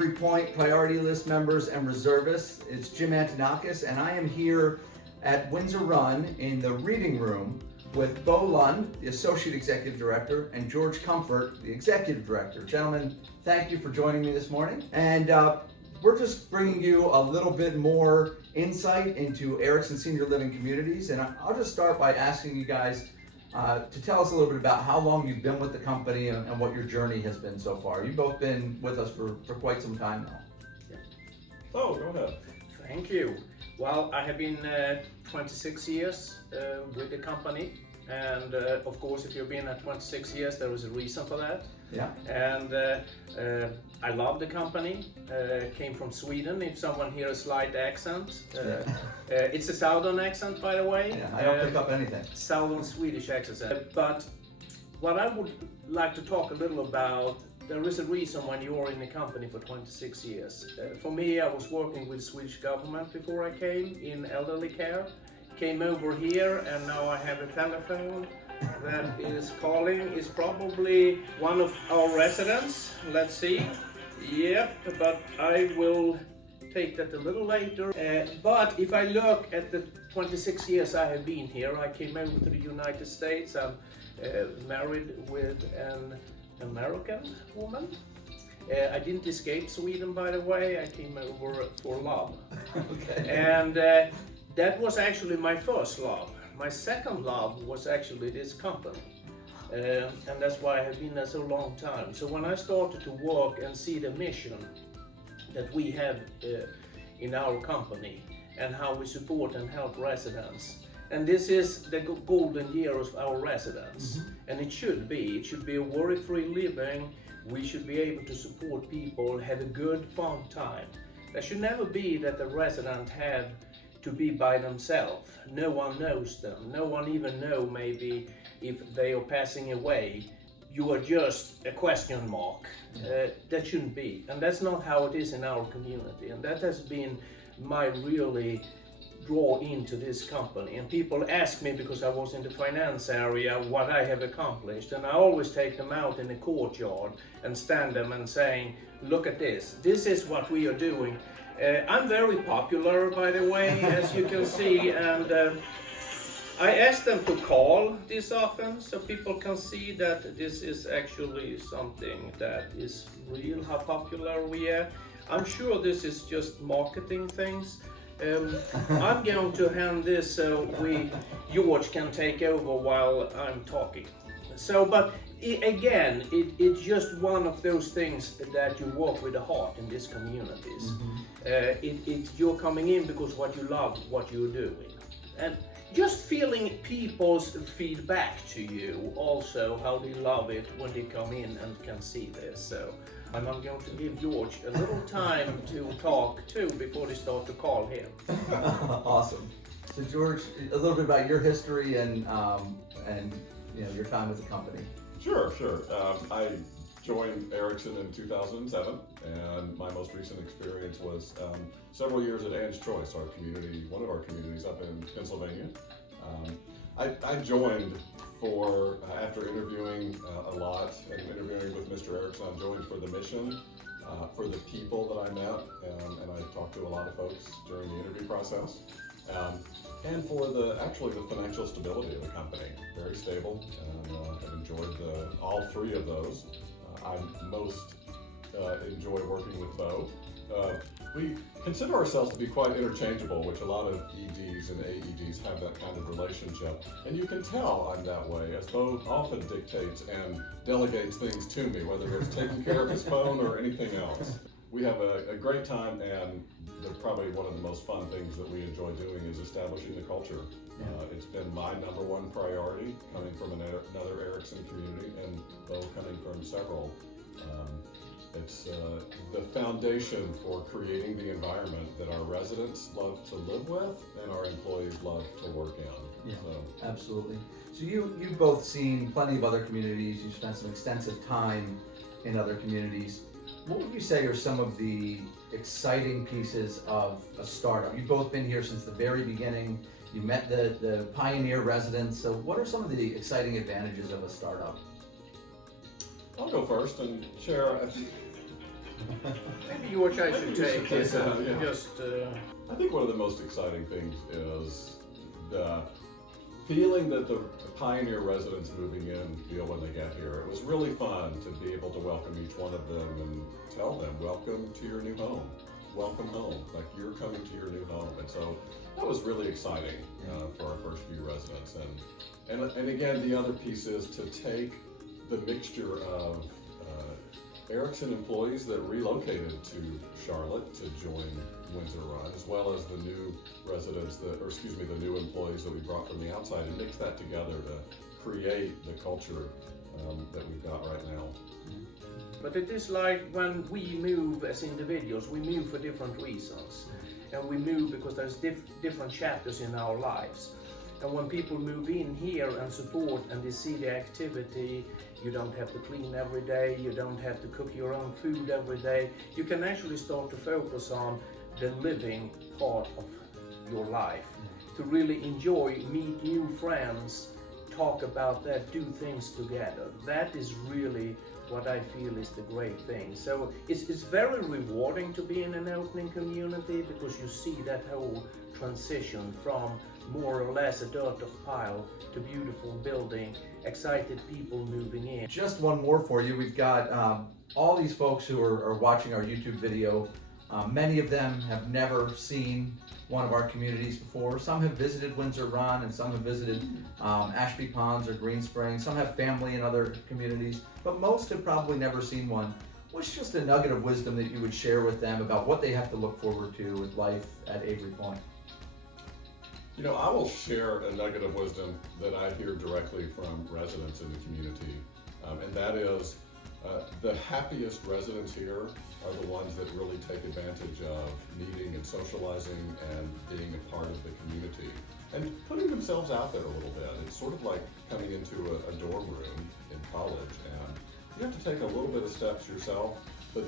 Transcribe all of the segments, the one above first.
Avery Point Priority List members and reservists. It's Jim Antonakos, and I am here at Windsor Run in the reading room with Bo Lundh, the Associate Executive Director, and George Comfort, the Executive Director. Gentlemen, thank you for joining me this morning. And we're just bringing you a little bit more insight into Erickson Senior Living Communities. And I'll just start by asking you guys to tell us a little bit about how long you've been with the company and what your journey has been so far. You've both been with us for quite some time now. Yeah. Oh, go ahead. Thank you. Well, I have been 26 years with the company, and of course, if you've been at 26 years, there is a reason for that. Yeah. And I love the company. Came from Sweden. If someone hears a slight accent, it's a southern accent, by the way. Yeah, I don't pick up anything. Southern Swedish accent. But what I would like to talk a little about, there is a reason when you're in the company for 26 years. For me, I was working with the Swedish government before I came in elderly care. Came over here, and now I have a telephone that is calling. Is probably one of our residents. Let's see. Yep, but I will take that a little later. But if I look at the 26 years I have been here, I came over to the United States. I'm married with an American woman. I didn't escape Sweden, by the way. I came over for love. Okay. And that was actually my first love. My second love was actually this company. And that's why I have been there so long time. So when I started to work and see the mission that we have in our company and how we support and help residents, and this is the golden year of our residents. Mm-hmm. And it should be a worry-free living. We should be able to support people, have a good, fun time. There should never be that the resident have to be by themselves. No one knows them. No one even know maybe if they are passing away. You are just a question mark. That shouldn't be. And that's not how it is in our community. And that has been my really draw into this company. And people ask me, because I was in the finance area, what I have accomplished. And I always take them out in the courtyard and stand them and saying, look at this. This is what we are doing. I'm very popular, by the way, as you can see, and I asked them to call this often so people can see that this is actually something that is real, how popular we are. I'm sure this is just marketing things. I'm going to hand this so George can take over while I'm talking. So, but again, it's just one of those things that you work with the heart in these communities. Mm-hmm. You're coming in because what you love, what you're doing. And just feeling people's feedback to you also, how they love it when they come in and can see this. So I'm going to give George a little time to talk too before they start to call him. Awesome. So George, a little bit about your history and you know, your time with the company. Sure. I joined Erickson in 2007, and my most recent experience was several years at Ann's Choice, our community, one of our communities up in Pennsylvania. I joined after interviewing a lot and interviewing with Mr. Erickson, I joined for the mission, for the people that I met, and I talked to a lot of folks during the interview process. And for the financial stability of the company, very stable, and I've enjoyed all three of those. I most enjoy working with Bo. We consider ourselves to be quite interchangeable, which a lot of EDs and AEDs have that kind of relationship. And you can tell I'm that way, as Bo often dictates and delegates things to me, whether it's taking care of his phone or anything else. We have a great time, and probably one of the most fun things that we enjoy doing is establishing the culture. It's been my number one priority, coming from another Erickson community, and Bo coming from several. It's the foundation for creating the environment that our residents love to live with and our employees love to work in. Yeah, so. Absolutely. So you've both seen plenty of other communities. You've spent some extensive time in other communities. What would you say are some of the exciting pieces of a startup? You've both been here since the very beginning. You met the pioneer residents. So what are some of the exciting advantages of a startup? I'll go first and share. Maybe George, I should you take should this take and that, yeah. just. I think one of the most exciting things is the feeling that the Pioneer residents moving in feel when they get here. It was really fun to be able to welcome each one of them and tell them, welcome to your new home. Welcome home, like you're coming to your new home. And so that was really exciting for our first few residents. And again, the other piece is to take the mixture of Erickson employees that relocated to Charlotte to join Windsor Run, as well as the new residents the new employees that we brought from the outside, and mix that together to create the culture that we've got right now. But it is like when we move as individuals, we move for different reasons. And we move because there's different chapters in our lives. And when people move in here and support and they see the activity, you don't have to clean every day, you don't have to cook your own food every day. You can actually start to focus on the living part of your life, to really enjoy, meet new friends, talk about that, do things together. That is really what I feel is the great thing. So it's very rewarding to be in an opening community because you see that whole transition from more or less a dirt pile to beautiful building, excited people moving in. Just one more for you. We've got all these folks who are watching our YouTube video. Many of them have never seen one of our communities before. Some have visited Windsor Run and some have visited Ashby Ponds or Green Springs. Some have family in other communities, but most have probably never seen one. What's just a nugget of wisdom that you would share with them about what they have to look forward to with life at Avery Point? You know, I will share a nugget of wisdom that I hear directly from residents in the community, and that is the happiest residents here are the ones that really take advantage of meeting and socializing and being a part of the community and putting themselves out there a little bit. It's sort of like coming into a dorm room in college, and you have to take a little bit of steps yourself, but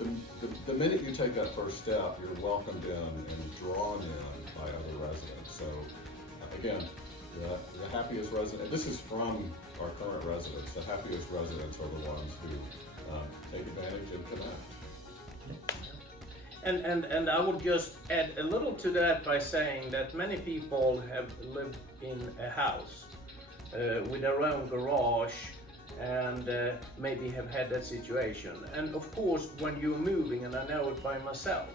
the minute you take that first step, you're welcomed in and drawn in by other residents. So again, the happiest resident, this is from our current residents, the happiest residents are the ones who take advantage and connect. And I would just add a little to that by saying that many people have lived in a house with their own garage and maybe have had that situation. And of course, when you're moving, and I know it by myself,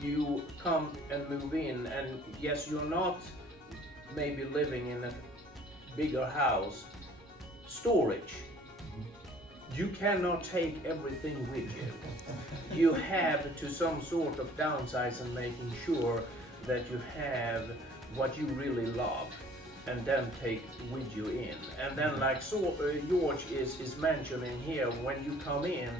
you come and move in, and yes, you're not maybe living in a bigger house. Storage. You cannot take everything with you. You have to some sort of downsize and making sure that you have what you really love and then take with you in. And then like George is mentioning here, when you come in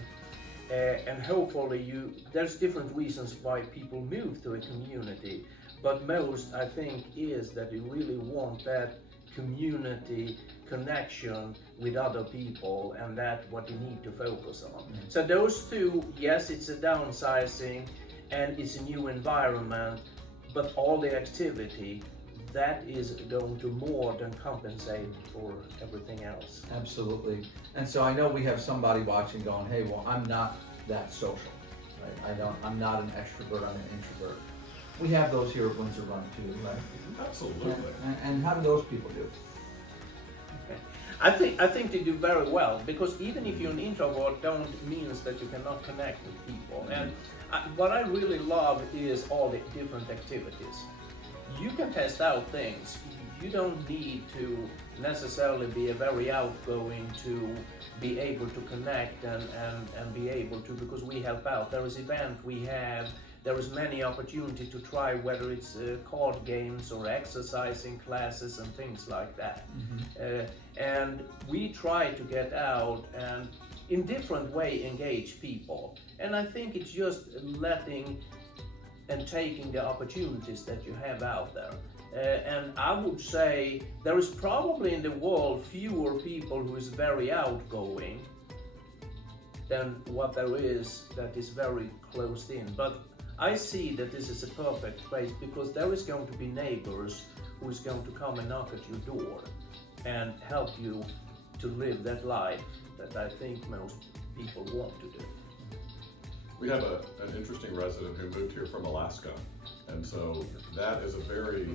and hopefully there's different reasons why people move to a community, but most I think is that you really want that community connection with other people, and that's what you need to focus on. So those two, yes, it's a downsizing and it's a new environment, but all the activity, that is going to more than compensate for everything else. Absolutely. And so I know we have somebody watching going, hey, well, I'm not that social, right? I'm not an extrovert, I'm an introvert. We have those here at Windsor Run too, right? Absolutely. And how do those people do? I think they do very well, because even if you're an introvert, don't means that you cannot connect with people. And what I really love is all the different activities. You can test out things. You don't need to necessarily be a very outgoing to be able to connect and be able to, because we help out. There is event we have. There is many opportunity to try, whether it's card games or exercising classes and things like that. And we try to get out and in different way engage people. And I think it's just letting and taking the opportunities that you have out there. And I would say there is probably in the world fewer people who is very outgoing than what there is that is very closed in. But I see that this is a perfect place, because there is going to be neighbors who is going to come and knock at your door and help you to live that life that I think most people want to do. We have an interesting resident who moved here from Alaska, and so that is a very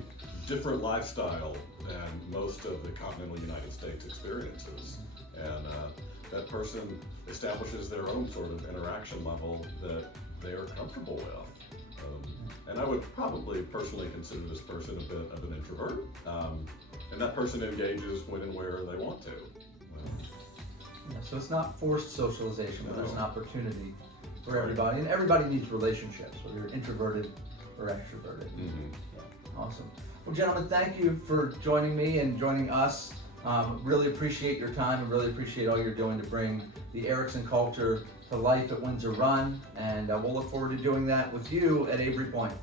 different lifestyle than most of the continental United States experiences. And that person establishes their own sort of interaction level that they are comfortable with. And I would probably personally consider this person a bit of an introvert. And that person engages when and where they want to. Yeah, so it's not forced socialization, but there's an opportunity for Right. everybody, and everybody needs relationships, whether you're introverted or extroverted. Awesome. Well, gentlemen, thank you for joining me and joining us. Really appreciate your time and really appreciate all you're doing to bring the Erickson culture to life at Windsor Run, and we'll look forward to doing that with you at Avery Point.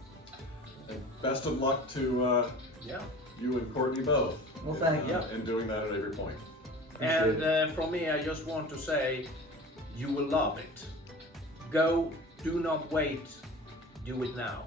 And best of luck to Yeah. you and Courtney both. Well, thank you. In doing that at Avery Point. And from me, I just want to say, you will love it. Go, do not wait, do it now.